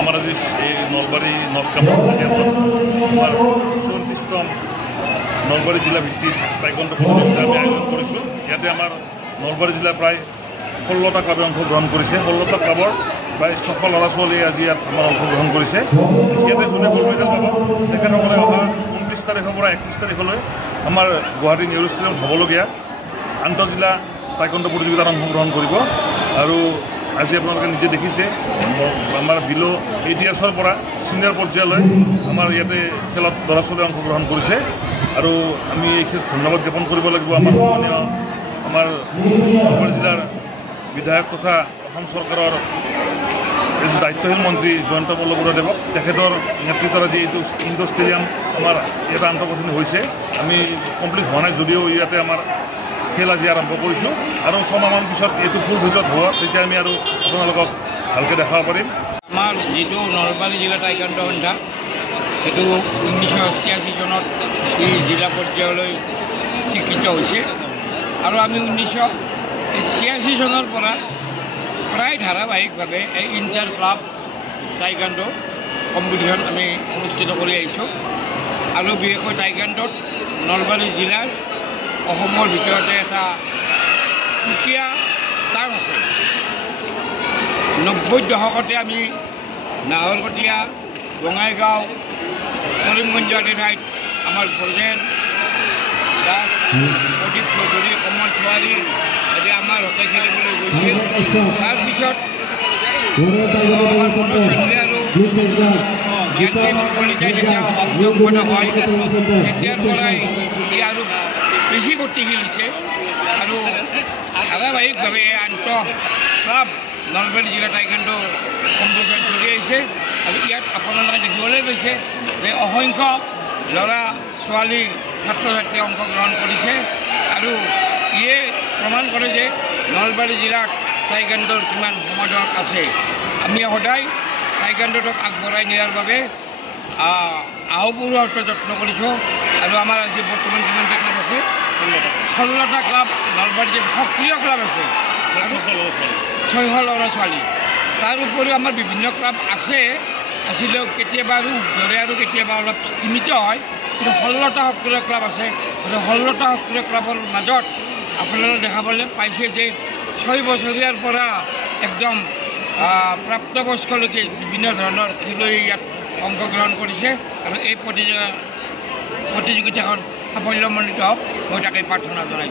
আমাৰ আজি এই নলবাৰী নৰ্থ কামৰূপ আমাৰ 34তম নলবাৰী জিলা ভিত্তিক টাইকোৱাণ্ডো প্ৰতিযোগিতা আমি আয়োজন কৰিছোঁ। ইয়াতে আমাৰ নলবাৰী জিলাৰ প্ৰায় 16টা ক্লাবে অংশগ্ৰহণ কৰিছে। 16টা ক্লাবৰ প্ৰায় 600 ল'ৰা ছোৱালীয়ে আজি ইয়াত আমাৰ অংশগ্ৰহণ কৰিছে। ইয়াতে যোনে গ'ল্ড মেডেল পাব তেখেতসকলে অহা 29 তাৰিখৰ পৰা 31 তাৰিখলৈ আমাৰ গুৱাহাটী নেহৰু ষ্টেডিয়ামত হ'বলগীয়া আন্তঃজিলা টাইকোৱাণ্ডো প্ৰতিযোগিতাত অংশগ্ৰহণ কৰিব। আৰু আজি আপোনালোকে নিজে দেখিছে আমাৰ বিলো 8 ইয়াৰ্ছৰ পৰা ছিনিয়ৰ পৰ্যায়লৈ আমাৰ ইয়াতে খেলত ল'ৰা ছোৱালীয়ে অংশগ্ৰহণ কৰিছে। আৰু আমি এই ক্ষেত্ৰত ধন্যবাদ জ্ঞাপন কৰিব লাগিব আমাৰ সন্মানীয় আমাৰ নলবাৰী জিলাৰ বিধায়ক তথা অসম চৰকাৰৰ দায়িত্বশীল মন্ত্ৰী জয়ন্ত বল্লভদেৱক। তেখেতৰ নেতৃত্বত আজি এইটো ইণ্ডোৰ ষ্টেডিয়াম আমাৰ ইয়াতে আন্তঃগাঁথনি হৈছে। আমি কমপ্লিট হোৱা নাই যদিও ইয়াতে আমাৰ খেল আজি আৰম্ভ কৰিছোঁ আৰু ছমাহমান পিছত এইটো ফুল ভিজত হ'ব, তেতিয়া আমি আৰু আপোনালোকক ভালকৈ দেখাব পাৰিম। আমাৰ যিটো নলবাৰী জিলা টাইকোৱাণ্ডো সন্থা সেইটো 1986 চনত এই জিলা পৰ্যায়লৈ স্বীকৃত হৈছে আৰু আমি 1986 চনৰ পৰা প্ৰায় ধাৰাবাহিকভাৱে এই ইণ্টাৰ ক্লাব টাইকোৱাণ্ডো কম্পিটিশ্যন আমি অনুষ্ঠিত কৰি আহিছোঁ। আৰু বিশেষকৈ টাইকোৱাণ্ডোত নলবাৰী জিলাৰ অসমৰ ভিতৰতে এটা সুকীয়া স্থান আছে। 90 দশকতে আমি নাহৰকটীয়া, বঙাইগাঁও, কৰিমগঞ্জ আদি ঠাইত আমাৰ ব্ৰজেন দাস, প্ৰদীপ চৌধুৰী, কমল তিৱাৰী আদি আমাৰ হকে খেলিবলৈ গৈছিল। তাৰপিছত আমাৰ মনোজ চন্দ্ৰ আৰু জ্ঞানদীপ কলিতাই যেতিয়া অংশগ্ৰহণ হয় তেতিয়াৰ পৰাই ই আৰু বেছি গতিশীল হৈছে আৰু ধাৰাবাহিকভাৱে আন্তঃ ক্লাব নলবাৰী জিলা টাইকোৱাণ্ডো কম্পিটিশ্যন চলি আহিছে। আৰু ইয়াত আপোনালোকে দেখিবলৈ পাইছে যে অসংখ্য ল'ৰা ছোৱালী ছাত্ৰ ছাত্ৰীয়ে অংশগ্ৰহণ কৰিছে আৰু ইয়ে প্ৰমাণ কৰে যে নলবাৰী জিলাত টাইকোৱাণ্ডোৰ কিমান সমাদৰ আছে। আমি সদায় টাইকোৱাণ্ডোক আগবঢ়াই নিয়াৰ বাবে আহোপূৰ্বক যত্ন কৰিছোঁ। আৰু আমাৰ আজি বৰ্তমান কিমানটা ক্লাব আছে? 16টা ক্লাব নলবাৰীত সক্ৰিয় ক্লাব আছে, 600 ল'ৰা ছোৱালী। তাৰ উপৰিও আমাৰ বিভিন্ন ক্লাব আছিলেও কেতিয়াবা আৰু ধৰে আৰু কেতিয়াবা অলপ সীমিত হয়, কিন্তু 16টা সক্ৰিয় ক্লাব আছে। আৰু 16টা সক্ৰিয় ক্লাবৰ মাজত আপোনালোকে দেখাবলৈ পাইছে যে 6 বছৰীয়াৰ পৰা একদম প্ৰাপ্তবয়স্কলৈকে বিভিন্ন ধৰণৰ খেলুৱৈ ইয়াত অংশগ্ৰহণ কৰিছে আৰু এই প্ৰতিযোগিতাখন সাফল্যমণ্ডিত হওক মই তাকে প্ৰাৰ্থনা জনাইছোঁ।